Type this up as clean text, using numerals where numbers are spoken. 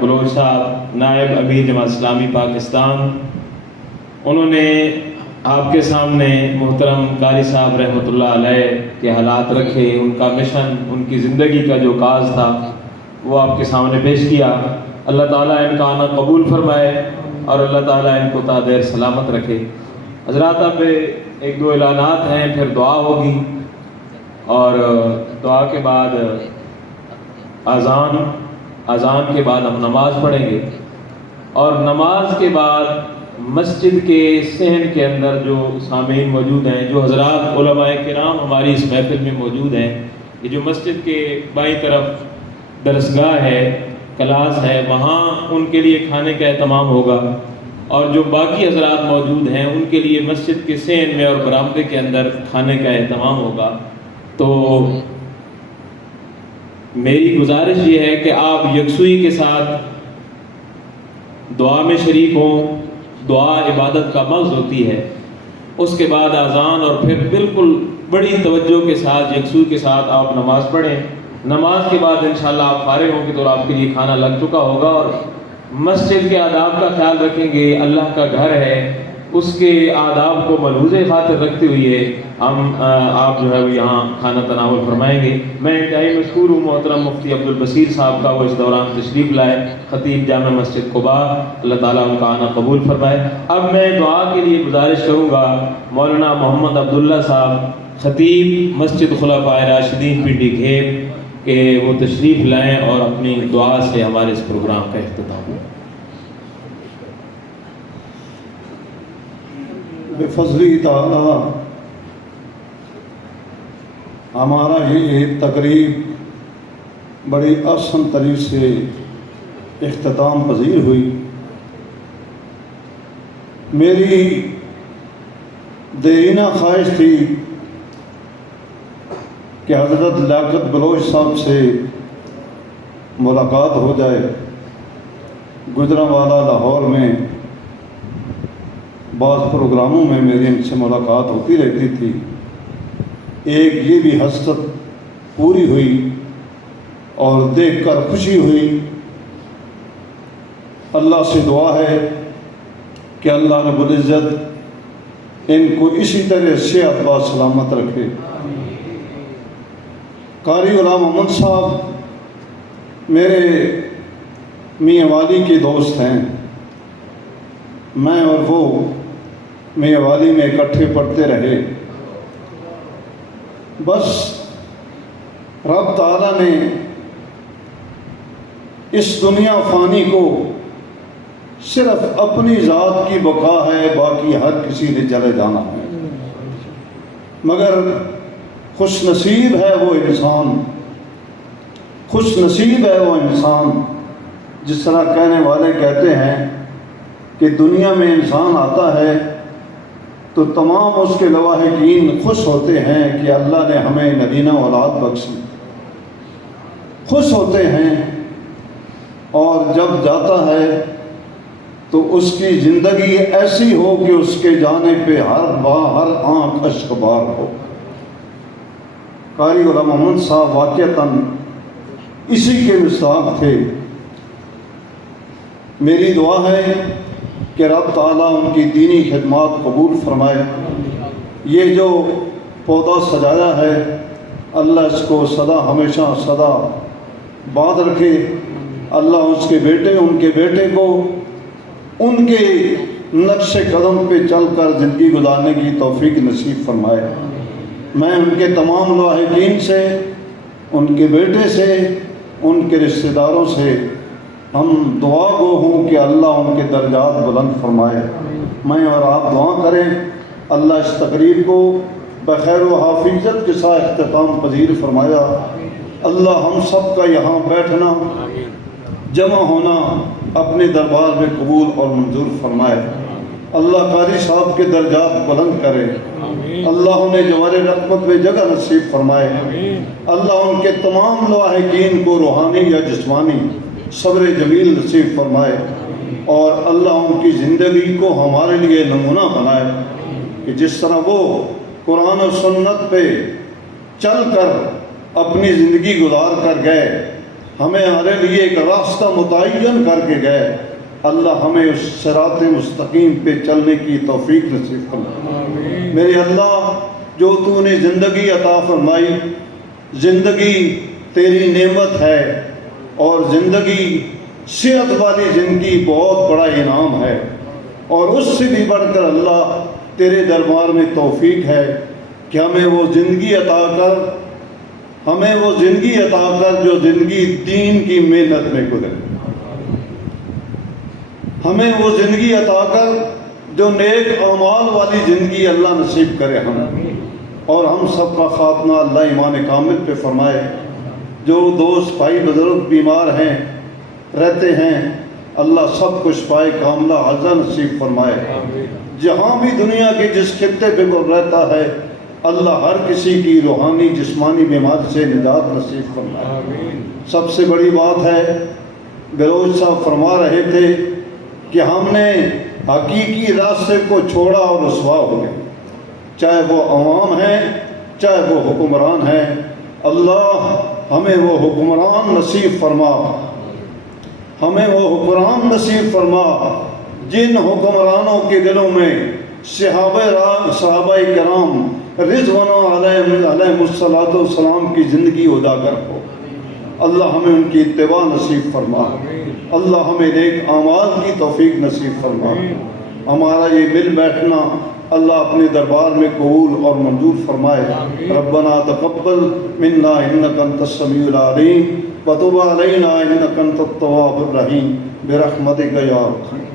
بلوچ صاحب نائب امیر جماعت اسلامی پاکستان، انہوں نے آپ کے سامنے محترم قاری صاحب رحمۃ اللہ علیہ کے حالات رکھے، ان کا مشن، ان کی زندگی کا جو کاز تھا وہ آپ کے سامنے پیش کیا۔ اللہ تعالیٰ ان کا آنا قبول فرمائے اور اللہ تعالیٰ ان کو تا دیر سلامت رکھے۔ حضرات، اب ایک دو اعلانات ہیں، پھر دعا ہوگی اور دعا کے بعد اذان کے بعد ہم نماز پڑھیں گے، اور نماز کے بعد مسجد کے صحن کے اندر جو سامعین موجود ہیں، جو حضرات علماء کرام ہماری اس محفل میں موجود ہیں، یہ جو مسجد کے بائیں طرف درسگاہ ہے، کلاس ہے، وہاں ان کے لیے کھانے کا اہتمام ہوگا، اور جو باقی حضرات موجود ہیں ان کے لیے مسجد کے صحن میں اور برآمدے کے اندر کھانے کا اہتمام ہوگا۔ تو میری گزارش یہ ہے کہ آپ یکسوئی کے ساتھ دعا میں شریک ہوں۔ دعا عبادت کا مغز ہوتی ہے، اس کے بعد اذان، اور پھر بالکل بڑی توجہ کے ساتھ یکسوئی کے ساتھ آپ نماز پڑھیں۔ نماز کے بعد انشاءاللہ آپ فارغ ہوں گے تو آپ کے لیے کھانا لگ چکا ہوگا، اور مسجد کے آداب کا خیال رکھیں گے۔ اللہ کا گھر ہے، اس کے آداب کو ملحوظ خاطر رکھتے ہوئے آپ جو ہے وہ یہاں کھانا تناول فرمائیں گے۔ میں انتہائی مشکور ہوں محترم مفتی عبدالبصیر صاحب کا، وہ اس دوران تشریف لائے، خطیب جامع مسجد قباء، اللہ تعالیٰ ان کا آنا قبول فرمائے۔ اب میں دعا کے لیے گزارش کروں گا مولانا محمد عبداللہ صاحب، خطیب مسجد خلفائے راشدین پنڈی گھیب، کہ وہ تشریف لائیں اور اپنی دعا سے ہمارے اس پروگرام کا اختتام ہو۔ بفضل تعالی ہمارا یہ تقریب بڑی آسان طریقے سے اختتام پذیر ہوئی۔ میری دیرینہ خواہش تھی کہ حضرت لیاقت بلوچ صاحب سے ملاقات ہو جائے۔ گجرانوالہ لاہور میں بعض پروگراموں میں میری ان سے ملاقات ہوتی رہتی تھی۔ ایک یہ بھی حسرت پوری ہوئی اور دیکھ کر خوشی ہوئی۔ اللہ سے دعا ہے کہ اللہ رب العزت ان کو اسی طرح صحت و سلامت رکھے۔ قاری غلام محمد صاحب میرے میاں والی کے دوست ہیں۔ میں اور وہ میاں والی میں اکٹھے پڑھتے رہے۔ بس رب تعالیٰ نے اس دنیا فانی کو صرف اپنی ذات کی بقا ہے، باقی ہر کسی نے چلے جانا ہے، مگر خوش نصیب ہے وہ انسان، خوش نصیب ہے وہ انسان، جس طرح کہنے والے کہتے ہیں کہ دنیا میں انسان آتا ہے تو تمام اس کے لواحقین خوش ہوتے ہیں کہ اللہ نے ہمیں نبینہ اولاد بخشی، خوش ہوتے ہیں، اور جب جاتا ہے تو اس کی زندگی ایسی ہو کہ اس کے جانے پہ ہر آنکھ اشک بار ہو۔ قاری غلام محمد صاحب واقعتاً اسی کے مصداق تھے۔ میری دعا ہے کہ رب تعالیٰ ان کی دینی خدمات قبول فرمائے۔ یہ جو پودا سجایا ہے اللہ اس کو سدا ہمیشہ سدا باد رکھے۔ اللہ اس کے بیٹے، ان کے بیٹے کو ان کے نقش قدم پہ چل کر زندگی گزارنے کی توفیق نصیب فرمائے۔ میں ان کے تمام لاحقین سے، ان کے بیٹے سے، ان کے رشتہ داروں سے ہم دعا گو ہوں کہ اللہ ان کے درجات بلند فرمائے۔ میں اور آپ دعا کریں اللہ اس تقریب کو بخیر و حافظت کے ساتھ اختتام پذیر فرمایا۔ اللہ ہم سب کا یہاں بیٹھنا، جمع ہونا اپنے دربار میں قبول اور منظور فرمائے۔ اللہ قاری صاحب کے درجات بلند کرے، اللہ انہیں جوار رحمت میں جگہ نصیب فرمائے، اللہ ان کے تمام لاحقین کو روحانی یا جسمانی صبر جمیل نصیب فرمائے، اور اللہ ان کی زندگی کو ہمارے لیے نمونہ بنائے کہ جس طرح وہ قرآن و سنت پہ چل کر اپنی زندگی گزار کر گئے، ہمیں ہمارے لیے ایک راستہ متعین کر کے گئے، اللہ ہمیں اس صراط مستقیم پہ چلنے کی توفیق نصیب فرما۔ میرے اللہ، جو تو نے زندگی عطا فرمائی، زندگی تیری نعمت ہے، اور زندگی صحت والی زندگی بہت بڑا انعام ہے، اور اس سے بھی بڑھ کر اللہ تیرے دربار میں توفیق ہے کہ ہمیں وہ زندگی عطا کر، ہمیں وہ زندگی عطا کر جو زندگی دین کی محنت میں گزرے، ہمیں وہ زندگی عطا کر جو نیک اعمال والی زندگی اللہ نصیب کرے ہمیں، اور ہم سب کا خاتمہ اللہ ایمان کامل پہ فرمائے۔ جو دوست بھائی بزرگ بیمار ہیں، رہتے ہیں، اللہ سب کو شفائے کاملہ عاجلہ نصیب فرمائے۔ جہاں بھی دنیا کے جس خطے پہ وہ رہتا ہے، اللہ ہر کسی کی روحانی جسمانی بیماری سے نجات نصیب فرمائے۔ سب سے بڑی بات ہے، بلوچ صاحب فرما رہے تھے کہ ہم نے حقیقی راستے کو چھوڑا اور رسوا ہو گئے، چاہے وہ عوام ہیں چاہے وہ حکمران ہیں۔ اللہ ہمیں وہ حکمران نصیب فرما، ہمیں وہ حکمران نصیب فرما جن حکمرانوں کے دلوں میں صحابہ کرام رضوان علیہم الصلاۃ والسلام کی زندگی اجاگر ہو۔ اللہ ہمیں ان کی اتباع نصیب فرما، اللہ ہمیں نیک اعمال کی توفیق نصیب فرما۔ ہمارا یہ مل بیٹھنا اللہ اپنے دربار میں قبول اور منظور فرمائے۔ ربنا تقبل منا انک انت السمیع العلیم وتب علینا انک انت التواب الرحیم برحمتک یا ارحم۔